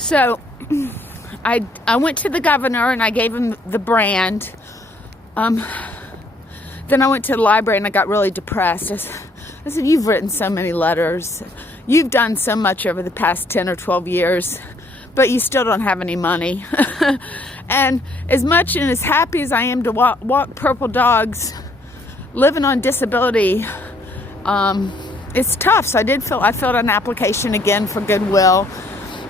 So I went to the governor and I gave him the brand. Then I went to the library and I got really depressed. I said, you've written so many letters. You've done so much over the past 10 or 12 years, but you still don't have any money. And as much and as happy as I am to walk purple dogs, living on disability, it's tough. So I filled out an application again for Goodwill.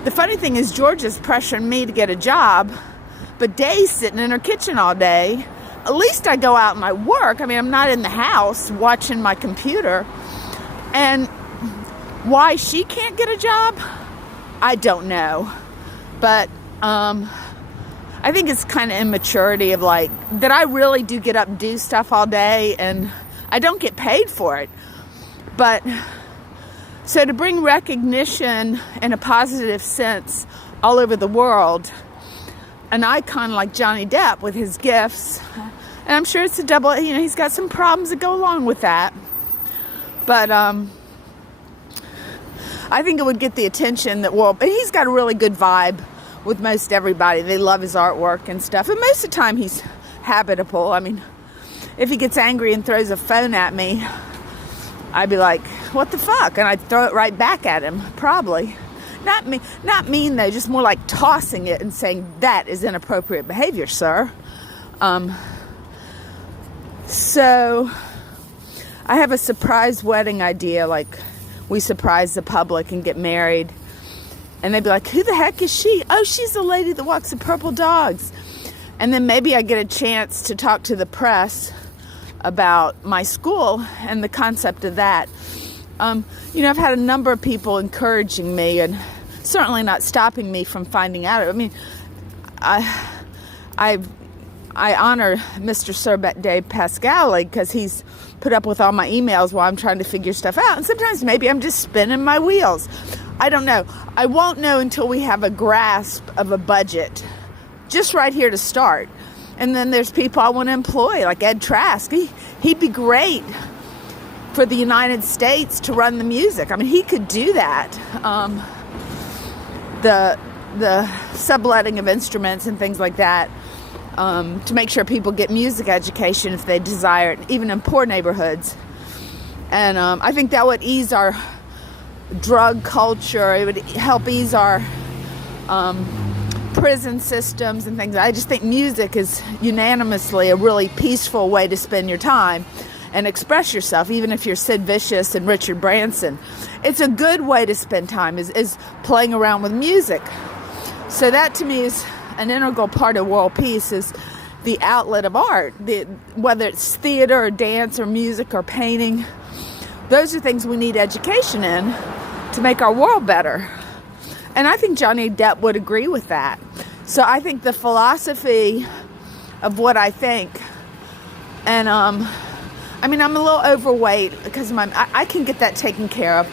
The funny thing is Georgia's pressuring me to get a job, but Day's sitting in her kitchen all day. At least I go out and I work. I mean, I'm not in the house watching my computer. And why she can't get a job, I don't know. But I think it's kind of immaturity of like, that I really do get up and do stuff all day and I don't get paid for it. But so to bring recognition in a positive sense all over the world, an icon like Johnny Depp with his gifts, and I'm sure it's a double, he's got some problems that go along with that. But I think it would get the attention that, well, he's got a really good vibe with most everybody. They love his artwork and stuff. And most of the time he's habitable. I mean, if he gets angry and throws a phone at me, I'd be like, what the fuck? And I'd throw it right back at him, probably. Not mean though, just more like tossing it and saying, that is inappropriate behavior, sir. So I have a surprise wedding idea, like we surprise the public and get married. And they'd be like, who the heck is she? Oh, she's the lady that walks the purple dogs. And then maybe I get a chance to talk to the press about my school and the concept of that. I've had a number of people encouraging me and certainly not stopping me from finding out. I mean, I honor Mr. Sir Dave Pascali because he's put up with all my emails while I'm trying to figure stuff out. And sometimes maybe I'm just spinning my wheels. I don't know. I won't know until we have a grasp of a budget, just right here to start. And then there's people I want to employ, like Ed Trask. He'd be great for the United States to run the music. I mean, he could do that. The subletting of instruments and things like that, to make sure people get music education if they desire it, even in poor neighborhoods. And I think that would ease our drug culture. It would help ease our prison systems and things. I just think music is unanimously a really peaceful way to spend your time and express yourself, even if you're Sid Vicious and Richard Branson. It's a good way to spend time, is playing around with music. So that to me is an integral part of world peace, is the outlet of art, whether it's theater or dance or music or painting. Those are things we need education in to make our world better. And I think Johnny Depp would agree with that. So I think the philosophy of what I think, and I'm a little overweight because I can get that taken care of.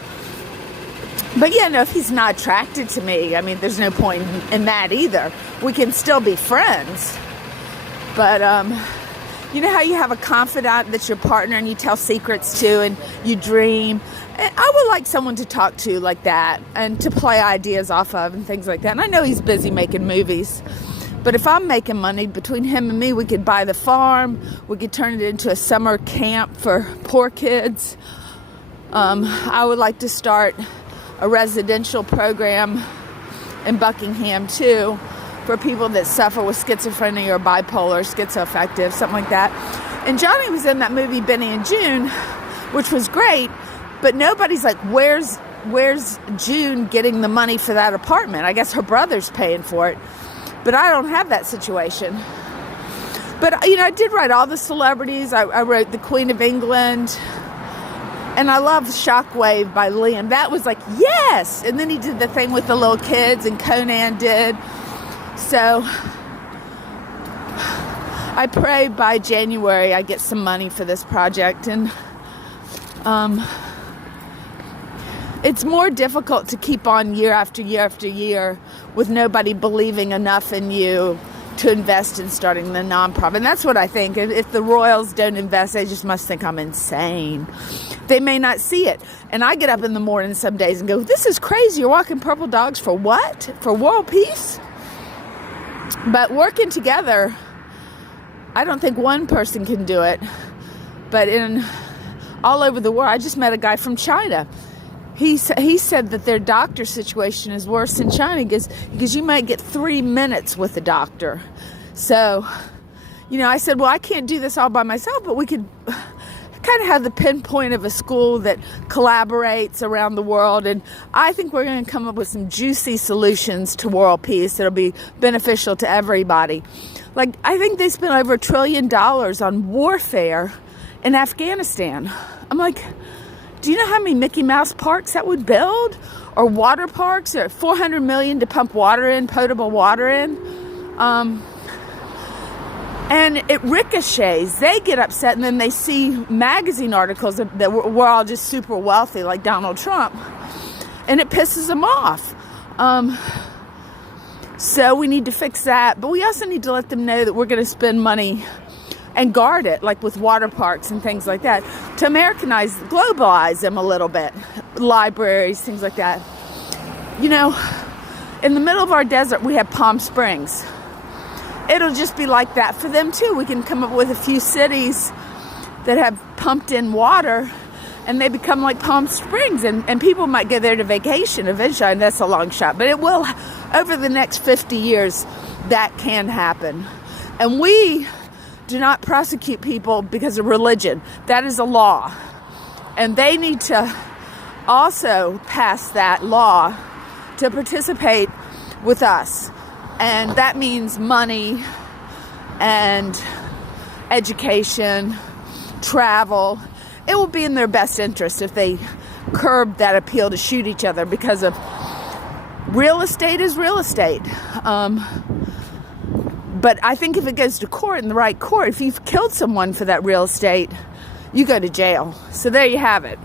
But if he's not attracted to me, there's no point in that either. We can still be friends. But you know how you have a confidant that's your partner and you tell secrets to and you dream? I would like someone to talk to like that and to play ideas off of and things like that. And I know he's busy making movies. But if I'm making money, between him and me, we could buy the farm. We could turn it into a summer camp for poor kids. I would like to start a residential program in Buckingham, too, for people that suffer with schizophrenia or bipolar, schizoaffective, something like that. And Johnny was in that movie, Benny and June, which was great. But nobody's like, where's June getting the money for that apartment? I guess her brother's paying for it. But I don't have that situation. But, I did write all the celebrities. I wrote The Queen of England. And I love Shockwave by Liam. That was like, yes! And then he did the thing with the little kids, and Conan did. So I pray by January I get some money for this project. And it's more difficult to keep on year after year after year with nobody believing enough in you to invest in starting the nonprofit. And that's what I think. If the Royals don't invest, they just must think I'm insane. They may not see it. And I get up in the morning some days and go, this is crazy. You're walking purple dogs for what? For world peace? But working together, I don't think one person can do it. But all over the world, I just met a guy from China. He said that their doctor situation is worse in China because you might get 3 minutes with the doctor. So, I said, well, I can't do this all by myself, but we could kind of have the pinpoint of a school that collaborates around the world. And I think we're going to come up with some juicy solutions to world peace that'll be beneficial to everybody. Like, I think they spent over $1 trillion on warfare in Afghanistan. I'm like, do you know how many Mickey Mouse parks that would build? Or water parks? Or $400 million to pump water in, potable water in? And it ricochets. They get upset, and then they see magazine articles that we're all just super wealthy, like Donald Trump. And it pisses them off. So we need to fix that. But we also need to let them know that we're going to spend money and guard it, like with water parks and things like that, to Americanize, globalize them a little bit. Libraries, things like that. In the middle of our desert, we have Palm Springs. It'll just be like that for them too. We can come up with a few cities that have pumped in water, and they become like Palm Springs, and people might go there to vacation eventually, and that's a long shot. But it will, over the next 50 years, that can happen. And we do not prosecute people because of religion. That is a law. And they need to also pass that law to participate with us. And that means money and education, travel. It will be in their best interest if they curb that appeal to shoot each other, because of real estate is real estate. But I think if it goes to court, in the right court, if you've killed someone for that real estate, you go to jail. So there you have it.